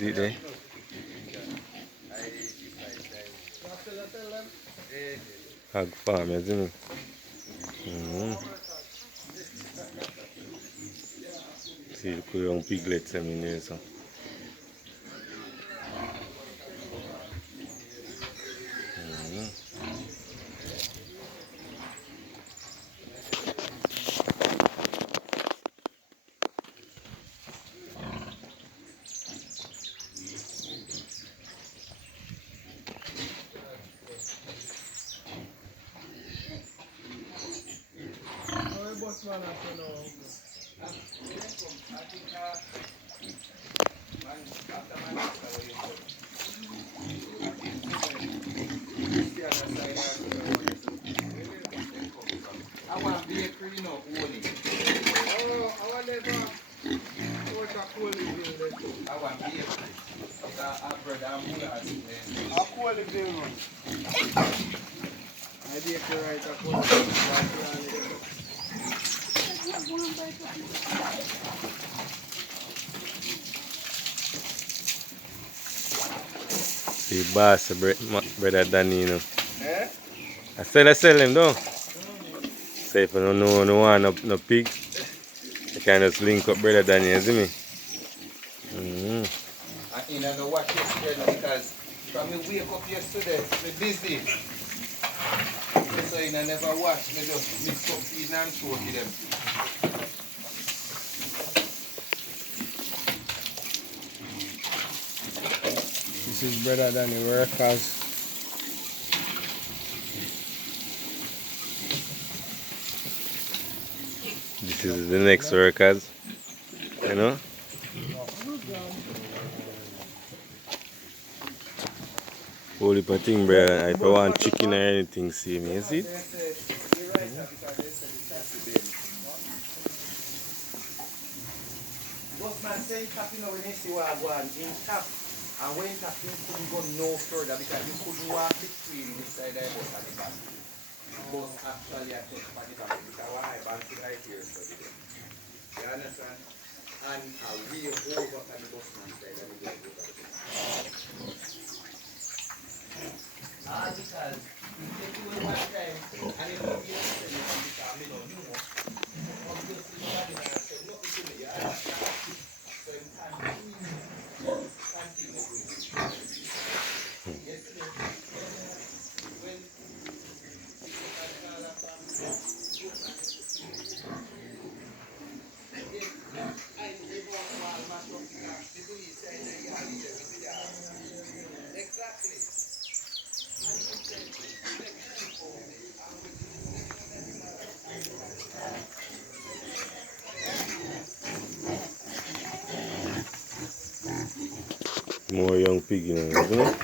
See it there? Hog farm, you see me? See the young piglets in there, so. I want bakery, you know, only. Oh, I want never watch a cold bill too. I want bakery. It's a bread and molasses. A cold bill one. I bakery right a cold bill. See boss, brother Danny, you know. Eh? I sell him though. Say if you don't know no one no pig, you can just link up brother Danny, you see me? I in and watch yesterday because from me wake up yesterday, me busy. So I never watch, me just mix up feed and show to them. This is better than the workers. This is the next workers, you know? Whole heap of thing, brother. If you want chicken or anything, see me, you see? Boss man say tap you know when you see what I go on in tap. And when tap you couldn't go no further because you couldn't walk between this side of the bus and the back. Bus actually I take for the back because I bank it right here so you understand? And I way over on the bus man side and the way over the bus. Because it take you one time and it will be a because me know you know. Obviously nobody can say nothing to me, you understand? So you can't continue with it. Yesterday, when exactly. More young pig, you know, isn't it?